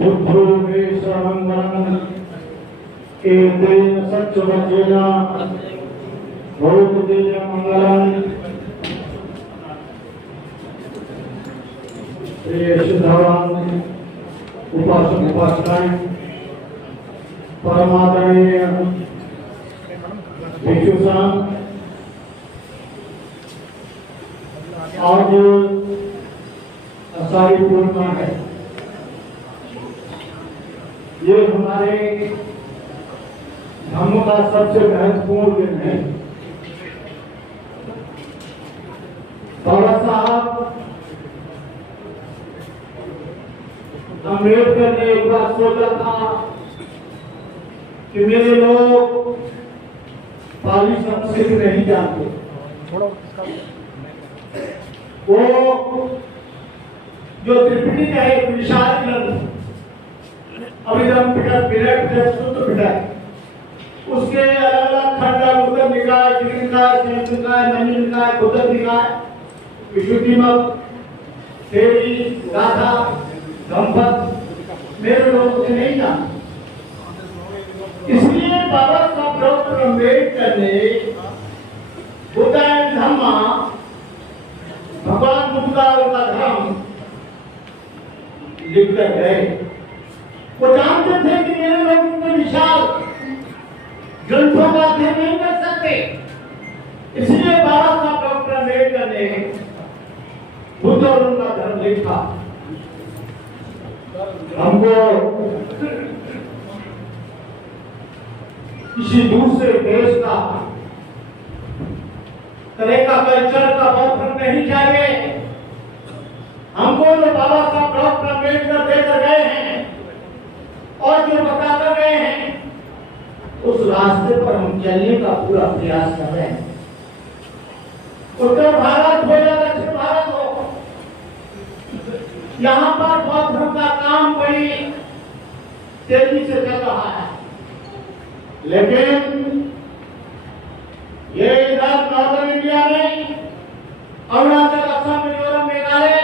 बुद्धो मे सर्वं एतेन सच्चवचेन भवति मंगलम्। प्रिय श्रद्धावान उपासक उपासिकाएं, परमादरणीय भिक्षुगण, आज आषाढ़ी पूर्णिमा है। ये हमारे धर्म का सबसे महत्वपूर्ण दिन है। बाबा साहब अम्बेडकर ने एक बार सोचा था कि मेरे लोग पाली संस्कृत नहीं जानते, वो जो त्रिपिटक है एक विशाल ग्रंथ, अभिधम पिटक विराट पिटक सूत्र पिटक, उसके अलग अलग खंड उत्तर निकाय, दीर्घ निकाय, संयुक्त निकाय, मनी निकाय, कुतुब निकाय, विशुद्धि मत, तेरी गाथा, धम्मपद मेरे लोग से नहीं जानते। इसलिए बाबा साहब डॉक्टर अम्बेडकर ने बुद्ध एंड धम्मा, भगवान बुद्ध का उनका धर्म लिखकर गए। वो जानते थे कि मेरे लोग इतने विशाल ग्रंथों का अध्ययन नहीं कर सकते, इसलिए बाबा साहब डॉक्टर अम्बेडकर ने बुद्ध और उनका धर्म लिखा। हमको किसी दूसरे देश का तरह का कल्चर का बौद्ध नहीं चाहिए। हमको जो बाबा साहब डॉक्टर अम्बेडकर देकर गए हैं और जो बताकर गए हैं, उस रास्ते पर हम चलने का पूरा प्रयास कर रहे हैं। उत्तर भारत हो या दक्षिण भारत हो, यहाँ पर बौद्ध धर्म का काम बड़ी तेजी से चल रहा है। लेकिन ये इधर नॉर्दर्न इंडिया में अरुणाचल, असम, मिजोरम, मेघालय,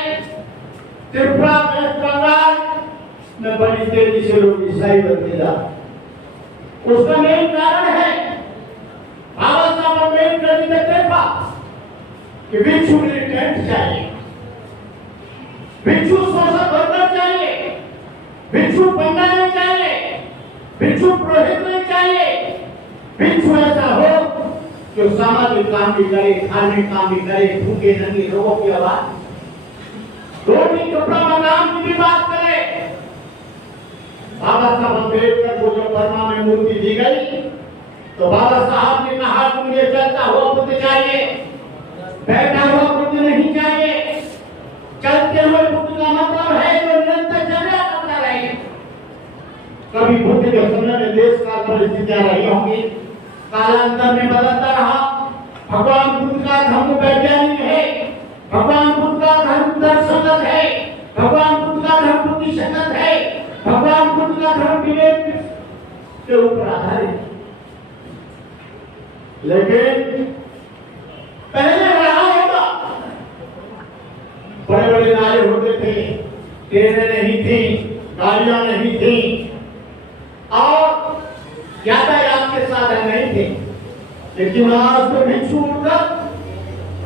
त्रिपुरा, वेस्ट बंगाल में बड़ी तेजी से लोग ईसाई बनते जा रहे हैं। उसका मेन कारण है बाबा साहब अम्बेडकर जी ने देखा कि भिक्षु मिलिटेंट चाहिए, भिक्षु शोषक वर्कर चाहिए, भिक्षु पंडा नहीं चाहिए, भिक्षु पुरोहित नहीं चाहिए, भिक्षु ऐसा हो जो सामाजिक काम भी करे, धार्मिक काम भी करे, भूखे नंगे लोगों की आवाज, रोटी कपड़ा मकान की भी बात करे। बाबा साहब अम्बेडकर को जब बर्मा में मूर्ति दी गई तो बाबा साहब ने कहा कि मुझे चलता हुआ बुद्ध चाहिए, बैठा हुआ बुद्ध नहीं चाहिए। चलते हुए बुद्ध का मतलब है जो निरंतर चर्या करता रहे। कभी बुद्ध के समय में देश का परिस्थितियां रही होंगी, कालांतर में बदलता रहा। भगवान बुद्ध का धर्म वैज्ञानिक है, भगवान बुद्ध का धर्म दर्शनगत है, भगवान बुद्ध का धर्म बुद्धिशक्त है, भगवान बुद्ध का धर्म विवेक के ऊपर आधारित। लेकिन पहले रहा होगा, बड़े बड़े नारे होते थे, ट्रेनें नहीं थी, गाड़ियां नहीं थी और यातायात के साधन नहीं थे। लेकिन आज तो भिक्षु उठकर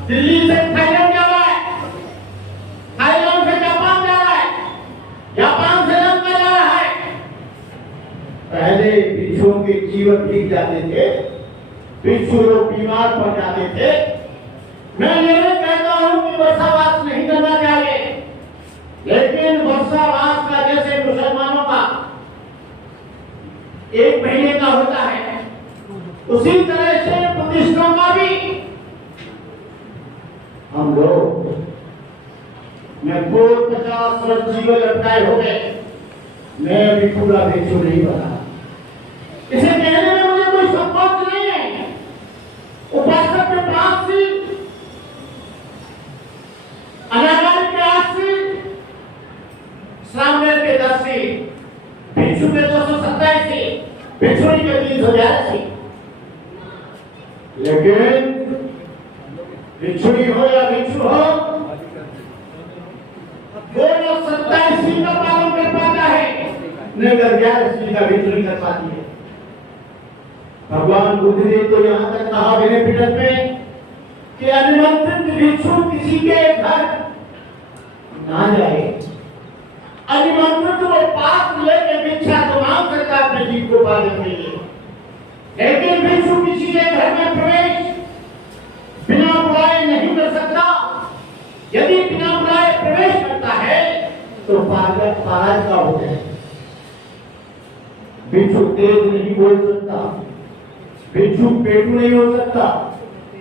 दिल्ली से थाईलैंड जा रहा है, थाईलैंड से जापान जा रहा है, जापान से लंका जा रहा है। पहले भिक्षुओं के जीवन बीत जाते थे, भिक्षु लोग बीमार पड़ जाते थे। मैं ये नहीं कहता हूं कि वर्षावास नहीं करना चाहिए, लेकिन वर्षावास का जैसे मुसलमानों का 1 महीने का होता है, उसी तरह से बुद्धिस्टों का भी हम लोग, मैं 50 वर्ष जीवन लटकाए हो गए, मैं अभी पूरा भिक्षु नहीं बना। इसे कहने में मुझे कोई संकोच नहीं है। उपासक के 5 सीट, अनागारी के 8 सीट, सामने के 10 सीट, भिक्षु के 227 सीट, भिक्षुणी के 311 सीट। लेकिन भिक्षुणी हो या भिक्षु हो, वो लोग 27 सीट का पालन कर पाता है। न कर 11 का भिक्षु नहीं कर पाती है। भगवान बुद्ध ने तो यहाँ तक कहा विनय पिटक में कि अनिमंत्रित भिक्षु किसी के घर ना जाए। अनिमंत्रित वो पास लेके भिक्षा तो मांग सकता अपने जीव को पालन के लिए, लेकिन भिक्षु किसी के घर में प्रवेश बिना बुलाए नहीं कर सकता। यदि बिना बुलाए प्रवेश करता है तो पाराज का हो जाए। भिक्षु तेज नहीं बोल सकता, भिक्षु पेटू नहीं हो सकता,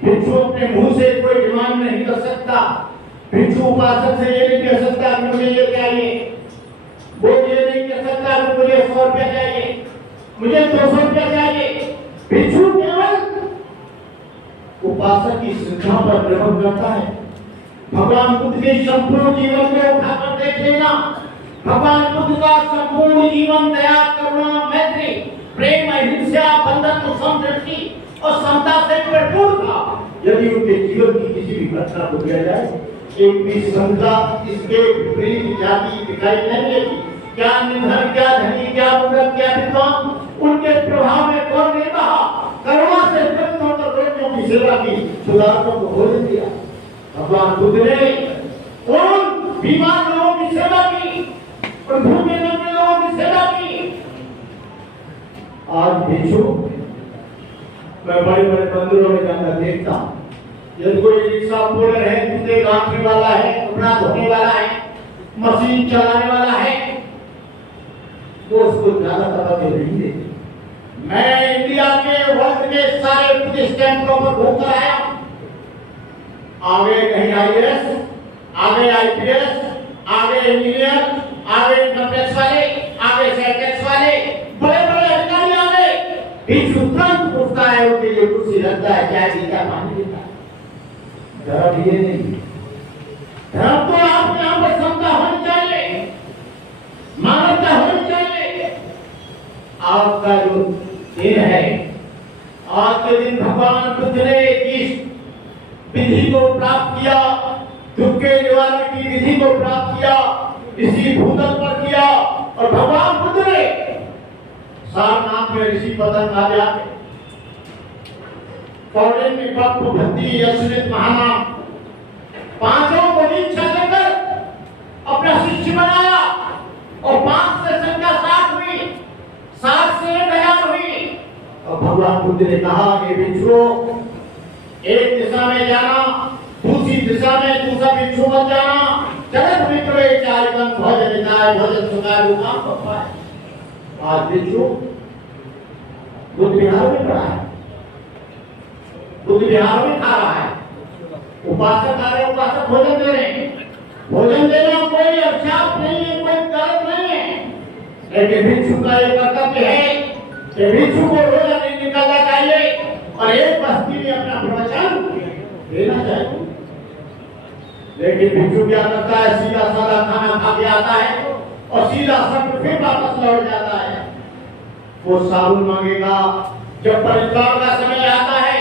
भिक्षु अपने मुंह से कोई डिमांड नहीं कर सकता, भिक्षु उपासक से ये नहीं कह सकता कि मुझे ये चाहिए, वो ये नहीं कह सकता कि मुझे 100 रुपया चाहिए, मुझे 200 रुपया चाहिए। भिक्षु केवल उपासक की श्रद्धा पर निर्भर करता है। भगवान बुद्ध के संपूर्ण जीवन को उठाकर देखेगा, भगवान बुद्ध का संपूर्ण जीवन दया, करुणा, मैत्री, प्रेम, अहिंसा, बंधन, समदृष्टि और समता से भरपूर था। यदि उनके जीवन की किसी भी घटना को लिया जाए, एक भी संख्या इसके विपरीत जाति दिखाई नहीं देती। क्या निर्धन, क्या धनी, क्या मूर्ख, क्या विद्वान, उनके प्रभाव में कौन नहीं रहा। करुणा से व्यक्त होकर रोगियों की सेवा की, सुधारकों को भोजन दिया। भगवान बुद्ध ने उन बीमार लोगों की सेवा की, भूखे नंगे लोगों की सेवा की। आज भिक्षु मैं बड़े बड़े मंदिरों में जाकर देखता हूँ, यदि कोई रिक्शा पुलर है, जूते काटने वाला है, कपड़ा धोने वाला है, मशीन चलाने वाला है, वो उसको ज्यादा तवज्जो नहीं देते। मैं इंडिया के वर्ल्ड के सारे बुद्धिस्ट टेम्पलों पर घूमकर आया। आगे कहीं IAS, आगे IPS, आगे इंजीनियर, आगे इनकम टैक्स वाले, आगे सेल टैक्स वाले, बड़े बड़े अधिकारी आ गए। भिक्षु तुरंत पूछता है, उनके लिए कुर्सी रखता है, चाय देता है, पानी देता है। धर्म ये नहीं, धर्म तो आपके यहाँ पर क्षमता होनी चाहिए, मानवता होनी चाहिए। आपका जो दिन है, आज के दिन भगवान बुद्ध ने इस विधि को प्राप्त किया, दुख के निवारण की विधि को प्राप्त किया, इसी भूतल पर किया। और भगवान बुद्ध ने सारनाथ में ऋषि पतंग आ जाते, कौड़े में भक्त भक्ति अश्वित महानाम, पांचों को दीक्षा देकर अपना शिष्य बनाया। और 5 से संख्या 60 हुई, 60 से 1000 हुई। और भगवान बुद्ध ने कहा कि भिक्षु एक दिशा में जाना, दूसरी दिशा में दूसरा भिक्षु मत जाना। चलत निकले चारिकम भोजन हिताय, भोजन सुखाय रूपाम पपाय। आज भिक्षु बुद्ध विहार में खड़ा है, बुद्ध विहार में खा रहा है, उपासक आ रहे, उपासक भोजन दे रहे हैं। भोजन देना कोई अभिशाप नहीं है, कोई गलत नहीं है, लेकिन भिक्षु का एक कर्तव्य है कि भिक्षु को रोजा नहीं निकालना चाहिए और एक बस्ती में अपना प्रवचन देना चाहिए। लेकिन भिक्षु क्या करता है, सीधा साधा खाना खा के आता है और सीधा सब फिर वापस लौट जाता है। वो साबुन मांगेगा। जब परिवार का समय आता है,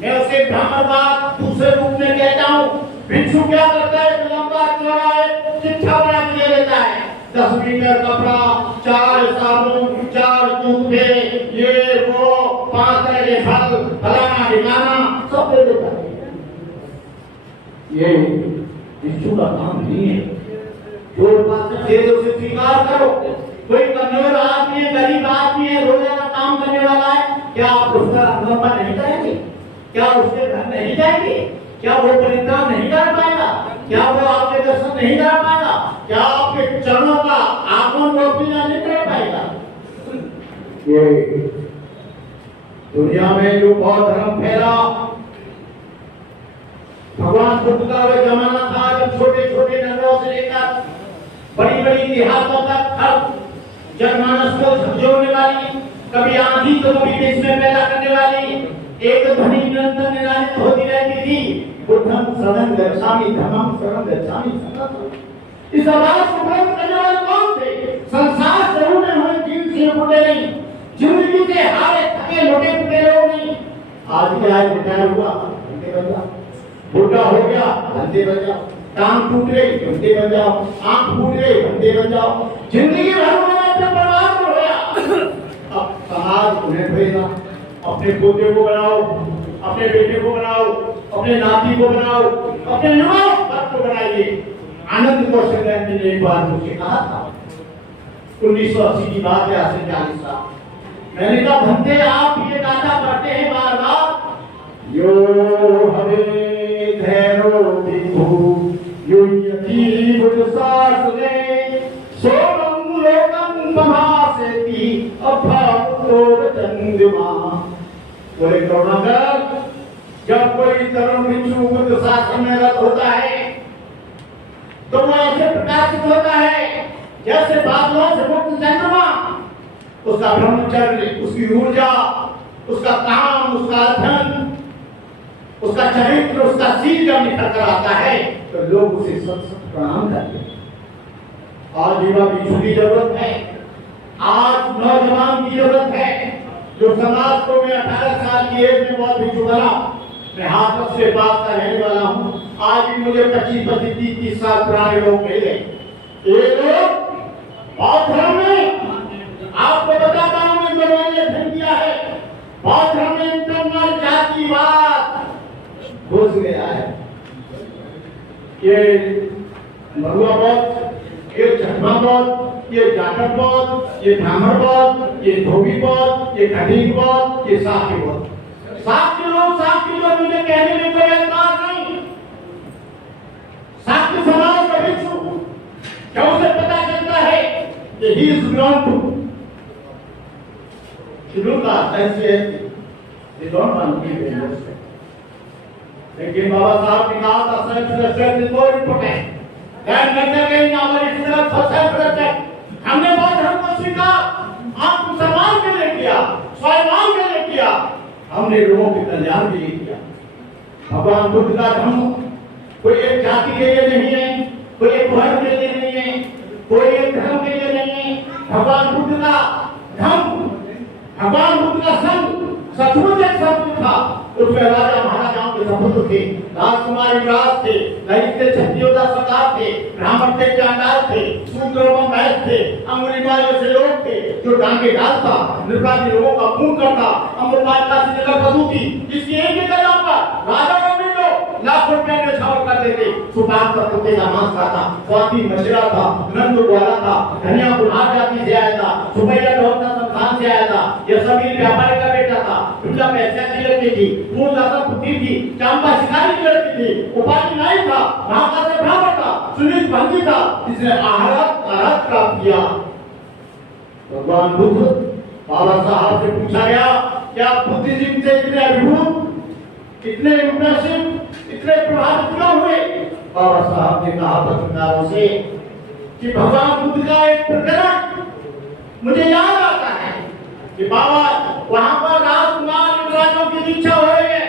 मैं उसे ब्राह्मण बात दूसरे रूप में कहता हूँ। भिक्षु क्या करता है, लंबा चौड़ा चिट्ठा बना के देता है, 10 मीटर कपड़ा, 4 साबुन, 4 टूथपे, ये वो 5 तरह के फल, फलाना ढिकाना सब दे देता है। ये भिक्षु का काम नहीं है। जो बात दे दो उसे स्वीकार करो। कोई कमजोर आदमी है, गरीब आदमी है, रोजाना काम करने वाला है, क्या आप उसका अवलंबन नहीं करेंगे? क्या उसके घर नहीं जाएंगे? क्या वो परित्राण नहीं कर पाएगा? क्या वो आपके दर्शन नहीं कर पाएगा? क्या आपके चरणों का आगमन को पीना नहीं कर पाएगा? ये दुनिया में जो बौद्ध धर्म फैला, भगवान बुद्ध का वो जमाना था जब छोटे छोटे नगरों से लेकर बड़ी बड़ी देहातों तक हर जनमानस को झकझोरने वाली, कभी आंधी तो कभी बीच में पैदा करने वाली एक ध्वनि निरंतर निरालित होती रहती थी, बुद्धं शरणं गच्छामि, धम्मं शरणं गच्छामि, संघं। इस आवाज को बुलंद करने वाले कौन थे? संसार से उड़े हुए जीव से उड़े नहीं, जिंदगी से हारे थके लोटे टूटे लोग नहीं। आज के आज रिटायर हुआ, घंटे बज जाओ, बुढ़ा हो गया, घंटे बज जाओ, टांग टूट गई, घंटे बज जाओ, आंख फूट गई, घंटे बज जाओ, जिंदगी भर में अपने परिवार अपने पोते को बनाओ, अपने बेटे को बनाओ, अपने नाती को बनाओ, अपने युवा वर्ग को बनाइए। आनंद कौशल जी ने एक बार मुझे कहा था, 1980 की बात है, आज से 40 साल। मैंने कहा भंते आप ये गाथा पढ़ते हैं बार बार, यो हरे धैर्य विभु यो यति बुद्ध शास्त्रे सोमं लोकं समासेति अभावो चंद्रमा। बोले करुणाकर, जब कोई तरुण भिक्षु बुद्ध शास्त्र में रत होता है तो वो ऐसे प्रकाशित होता है जैसे बादलों से मुक्त चंद्रमा। उसका ब्रह्मचर्य, उसकी ऊर्जा, उसका काम, उसका अध्ययन, उसका चरित्र, उसका सील जब निकल कर आता है तो लोग उसे सत सत प्रणाम करते हैं। आज युवा भिक्षु की जरूरत है, आज नौजवान की जरूरत है जो समाज को मैं 18 साल की एज में बहुत भिक्षु बना। मैं हाथरस से बात का रहने वाला हूँ। आज भी मुझे 25, 25, 30 साल पुराने लोग मिले। ये लोग बौद्ध धर्म में, आपको बताता हूँ मैं जो मैंने अध्ययन किया है, बौद्ध धर्म में इंटरनल जातिवाद घुस गया है। ये मरुआ बौद्ध, ये चकमा बौद्ध, ये जाटक बौद्ध, ये ब्राह्मण बौद्ध, ये धोबी बौद्ध, ये खटीक बौद्ध, ये साकी बौद्ध। साक्य लोग मुझे कहने में कोई एतराज नहीं। साक्य समाज का भिक्षु क्या उसे पता चलता है कि ही इज बिलोंग टू शुरू का ऐसे लेकिन बाबा साहब ने कहा था सेल्फ इम्पोर्टेंट हमने बहुत धर्म को स्वीकार आत्मसम्मान के लिए किया, स्वाभिमान के लिए किया, हमने लोगों के कल्याण के लिए किया। भगवान बुद्ध का धर्म कोई एक जाति के लिए नहीं है, कोई एक वर्ग के लिए नहीं है, कोई एक धर्म के लिए नहीं है। भगवान बुद्ध का धर्म, भगवान बुद्ध का संघ सचमुच एक संघ था। उसमें राजा महाराजाओं के सपुत्र थे, राजकुमार युवराज थे, दैत्य क्षत्रियों सरदार थे, ब्राह्मण थे, चांडाल थे, शूद्र व वैश्य थे, अंगुलीमाल जैसे लोग थे जो डांगे डालता, निर्वाचित लोगों का खून करता। अमृतपाल का जगह बधू थी जिसकी एक ही कदम पर राजा को भी लोग लाखों रुपए में छावर करते थे। सुपान का कुत्ते का मांस खाता, स्वाति मछला था, नंद द्वारा था, धनिया बुढ़ार जाति से आया था, सुबैया डॉक्टर संस्थान से आया था, यह सभी व्यापारी का बेटा था, दुर्गा पैसा की लड़की थी, पूर्णदाता पुत्री थी, चांबा शिकारी की लड़की थी, उपाधि नायक था, महाकाल से ब्राह्मण था, सुनील भंगी था, जिसने आहारत प्राप्त किया। भगवान बुद्ध बाबा साहब से पूछा गया क्या बुद्धिज्म से इतने अभिभूत, इतने इंप्रेसिव, इतने प्रभावित क्यों हुए? बाबा साहब ने कहा पत्रकारों से कि भगवान बुद्ध का एक प्रकरण मुझे याद आता है कि बाबा वहां पर राजकुमार युवराजों की दीक्षा हो रही है,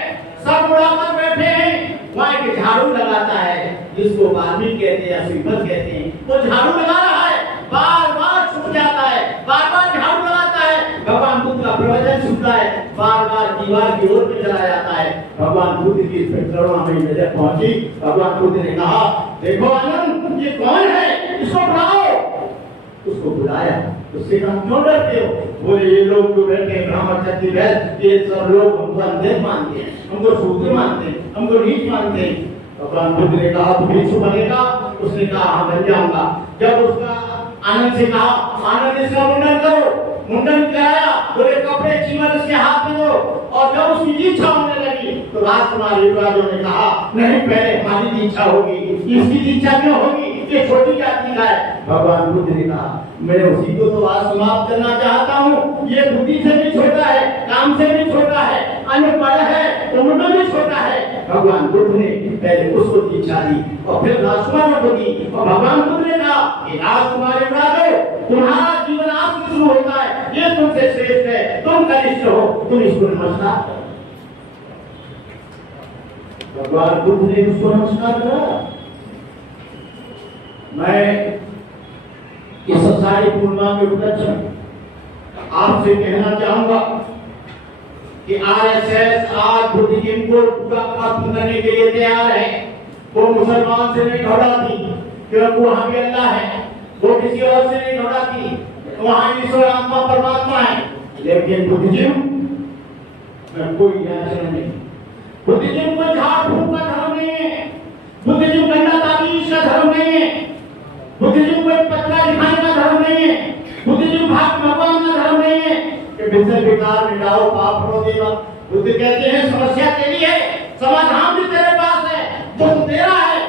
सब बुढ़ापन बैठे हैं, वहां एक झाड़ू लगाता है जिसको वाल्मीकि कहते हैं, श्रीपद कहते हैं। वो झाड़ू लगा रहा है, बार बार छूट जाता है, बार बार झाड़ू लगाता है। भगवान बुद्ध का प्रवचन सुनता है, बार बार दीवार की ओर में चला जाता है। भगवान बुद्ध की इस करुणा में नजर पहुंची। भगवान बुद्ध ने कहा देखो आनंद, ये कौन है, इसको बुलाओ। उसको बुलाया, उससे कहा क्यों डरते हो? बोले ये लोग जो बैठे हैं ब्राह्मण क्षत्रिय वैश्य, ये सब लोग हमको अंधे मानते हैं, हमको शूद्र मानते हैं, हमको नीच मानते हैं। भगवान बुद्ध ने कहा तू भिक्षु बनेगा? उसने कहा हाँ बन जाऊंगा। जब उसका आनंद से कहा आनंद इसका मुंडन करो, मुंडन कराया, बोले कपड़े चीमर इसके हाथ में दो। और जब उसकी दीक्षा होने लगी तो राजकुमार युवराजों ने कहा नहीं पहले हमारी दीक्षा होगी, इसकी दीक्षा क्यों होगी, ये छोटी जाति का है। भगवान बुद्ध ने कहा मैं उसी को तो आज समाप्त करना चाहता हूँ। ये बुद्धि से भी छोटा है, काम से भी छोटा है, अनपढ़ है, उम्र में भी छोटा है। भगवान बुद्ध ने पहले उसको दीक्षा दी और फिर राजकुमार को दी। और भगवान बुद्ध ने कहा कि राजकुमार युवराजो, तुम्हारा जीवन आपसे शुरू होता है, ये तुमसे श्रेष्ठ है, तुम कनिष्ठ हो, तुम इसको नमस्कार करो। भगवान बुद्ध ने उसको नमस्कार करा। मैं इस सारी पूर्णिमा के उपलक्ष्य में आपसे कहना चाहूंगा कि आरएसएस आज बुद्धिज्म को पूरा खत्म करने के लिए तैयार है। वो मुसलमान से नहीं घबराती क्योंकि वहां भी अल्लाह है, वो किसी और से नहीं घबराती, वहां ईश्वर आत्मा परमात्मा है। लेकिन बुद्धिज्म में कोई याचना नहीं। बुद्धिज्म कोई झाड़ फूक का धर्म नहीं है, बुद्धिज्म गंदा ताबीज का धर्म नहीं है, बुद्धिज्म कोई पत्रा दिखाने का धर्म नहीं है, बुद्धिज्म भाग भगवान का धर्म नहीं है कि विषय विकार मिटाओ पाप हरो देवा। बुद्ध कहते हैं समस्या तेरी है, समाधान भी तेरे पास है, दुख तेरा है,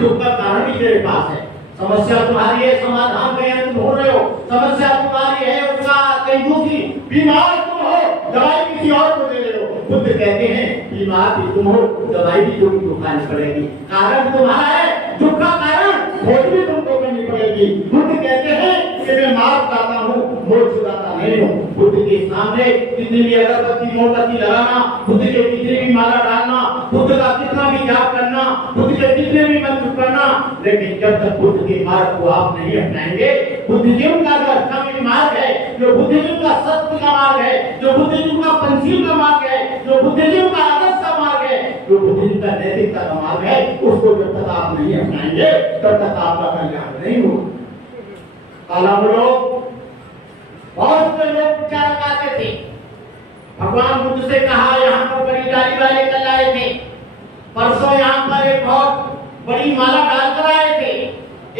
दुख का कारण भी तेरे पास है। समस्या तुम्हारी है, समाधान कहीं तुम ढूंढ रहे हो, समस्या तुम्हारी है, उसका कहीं दूसरी, बीमार तुम हो, दवाई किसी और को दे रहे हो। बुद्ध कहते हैं बीमार भी तुम हो, दवाई भी तुमको खानी पड़ेगी, कारण तुम्हारा है, दुख का कारण खोज भी तुमको करनी पड़ेगी। बुद्ध कहते हैं कि मैं मार्ग दाता हूँ, मोक्ष दाता नहीं हूँ। बुद्ध के सामने कितनी भी अगरबत्ती मोमबत्ती लगाना, बुद्ध के कितनी भी माला डालना, बुद्ध का कितना भी जाप करना, बुद्ध के कितने भी मंत्र करना, लेकिन जब तक बुद्ध के मार्ग को आप नहीं अपनाएंगे, बुद्धिज्म का जो अष्टांगिक मार्ग है, जो बुद्धिज्म का सत्य का मार्ग है, जो बुद्धिज्म का पंचशील का मार्ग है, जो बुद्धिज्म का आदर्श का मार्ग है, जो बुद्धिज्म का नैतिकता का मार्ग है, उसको जब तक आप नहीं अपनाएंगे तब तक आपका कल्याण नहीं होगा। कालाम लोग, बहुत से लोग प्रचारक आते थे, भगवान बुद्ध से कहा यहाँ पर बड़ी डाली वाले कल आए थे, परसों यहाँ पर एक बहुत बड़ी माला डालकर आए थे,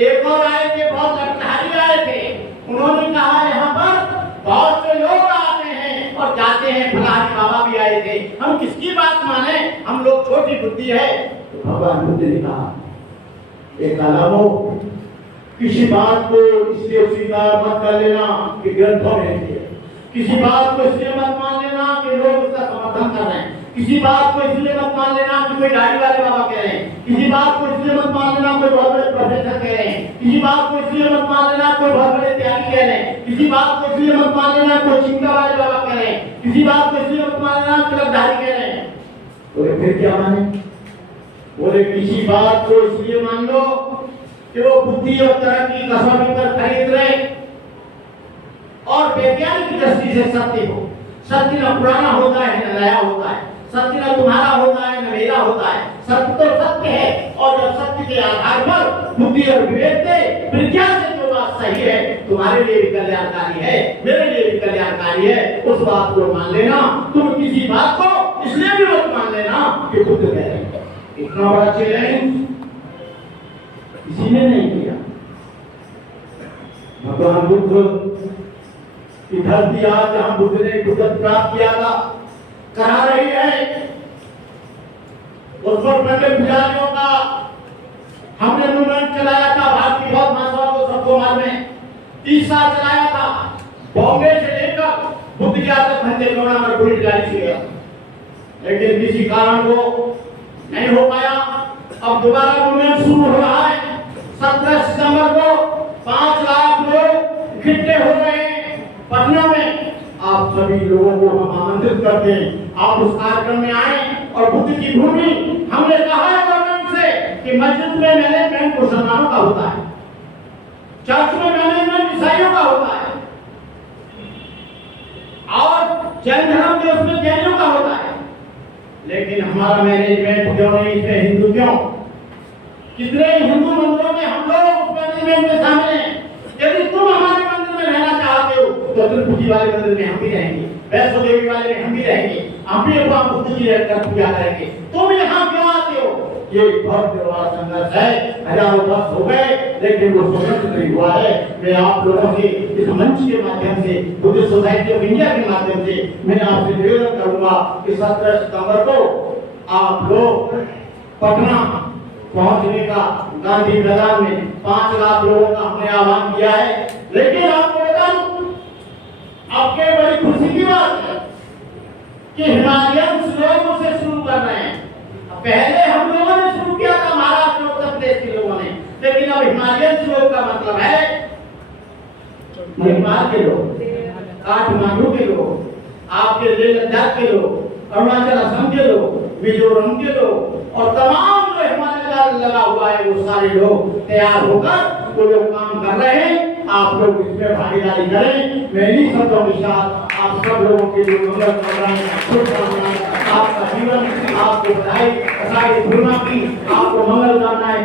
एक और आए थे बहुत लटधारी आए थे। उन्होंने कहा यहाँ पर बहुत से लोग आते हैं और जाते हैं, फलानी बाबा भी आए थे, हम किसकी बात माने, हम लोग छोटी बुद्धि है। तो भगवान बुद्ध ने कहा एक कालामो, किसी बात को इसलिए स्वीकार मत कर लेना कि ग्रंथों में है, किसी बात को इसलिए मत मान लेना कि लोग उसका समर्थन कर रहे हैं, किसी बात को इसलिए मत मान लेना कि कोई दाढ़ी वाले बाबा कह रहे हैं, किसी बात को इसलिए मत मान लेना कोई बहुत बड़े प्रोफेसर कह रहे हैं, किसी बात को इसलिए मत मान लेना कोई बहुत बड़े त्यागी कह रहे हैं, किसी बात को इसलिए मत मान लेना कोई चिंता वाले बाबा कह रहे हैं, किसी बात को इसलिए मत मान लेना तिलकधारी कह रहे हैं। बोले फिर क्या माने? बोले किसी बात को इसलिए मान लो कि वो बुद्धि और तरक्की कसौटी पर खरीद रहे और वैज्ञानिक दृष्टि से सत्य हो। सत्य न पुराना होता है न नया होता है, सत्य न तुम्हारा होता है न मेरा होता है, सत्य तो सत्य है। और जब सत्य के आधार पर बुद्धि और विवेक से प्रज्ञा से जो बात सही है, तुम्हारे लिए भी कल्याणकारी है, मेरे लिए भी कल्याणकारी है, उस बात को मान लेना। तुम किसी बात को इसलिए भी मत मान लेना कि बुद्ध कह रहे हैं। इतना बड़ा चैलेंज किसी ने नहीं किया। भगवान बुद्ध की धरती आज जहां बुद्ध ने बुद्धत्व प्राप्त किया था करा रही है, उस पर पंडित पुजारियों का हमने मूवमेंट चलाया था, भारतीय बौद्ध महासभा को सबको में 30 साल चलाया था। बॉम्बे से लेकर बुद्ध गया तक धंधे कोना में बुलेट गाड़ी से गया, लेकिन किसी कारण वो नहीं हो पाया। अब दोबारा मूवमेंट शुरू हो रहा है। 17 सितंबर को 5 लाख लोग इकट्ठे हो रहे हैं पटना में। आप सभी लोगों को हम आमंत्रित करते हैं, आप उस कार्यक्रम में आए। और बुद्ध की भूमि, हमने कहा है गवर्नमेंट से कि मस्जिद में मैनेजमेंट मुसलमानों का होता है, चर्च में मैनेजमेंट ईसाइयों का होता है, और जैन धर्म में उसमें जैनियों का होता है, लेकिन हमारा मैनेजमेंट क्यों नहीं, इसमें हिंदू क्यों? कितने हिंदू मंदिरों में हम लोग उस मैनेजमेंट में शामिल हैं। यदि तुम हमारे मंदिर में रहना चाहते हो तो तिरुपति वाले मंदिर में हम भी रहेंगे, वैष्णो देवी वाले में हम भी रहेंगे, हम भी भगवान बुद्ध की रहकर पूजा करेंगे। तुम यहाँ क्यों आते हो? ये बहुत बड़ा संघर्ष है, हजारों वर्ष हो गए, लेकिन वो संघर्ष नहीं हुआ है। मैं आप लोगों से इस मंच के माध्यम से, बुद्ध सोसाइटी ऑफ इंडिया के माध्यम से मैं आपसे निवेदन करूंगा कि 17 सितंबर को आप लोग पटना पहुंचने का, गांधी मैदान में 5 लाख लोगों का हमने आह्वान किया है। लेकिन आपको बता दूं, आपके बड़ी खुशी की बात है कि हिमालयन लोग उसे शुरू कर रहे हैं। पहले हम लोगों ने शुरू किया था, महाराष्ट्र उत्तर प्रदेश के लोगों ने, लेकिन अब हिमालयन लोग का मतलब है नेपाल के लोग, काठमांडू के लोग, आपके लेह लद्दाख के लोग, अरुणाचल असम के लोग, मिजोरम के लोग, और तमाम जो हिमालय लगा हुआ है वो सारे लोग तैयार होकर वो लोग काम कर रहे हैं। आप लोग इसमें भागीदारी करें। मैं इन्हीं शब्दों के साथ आप सब लोगों के लिए मंगल कामनाएं, शुभकामनाएं, आपका जीवन, आपको बधाई, आपको मंगल कामनाएं।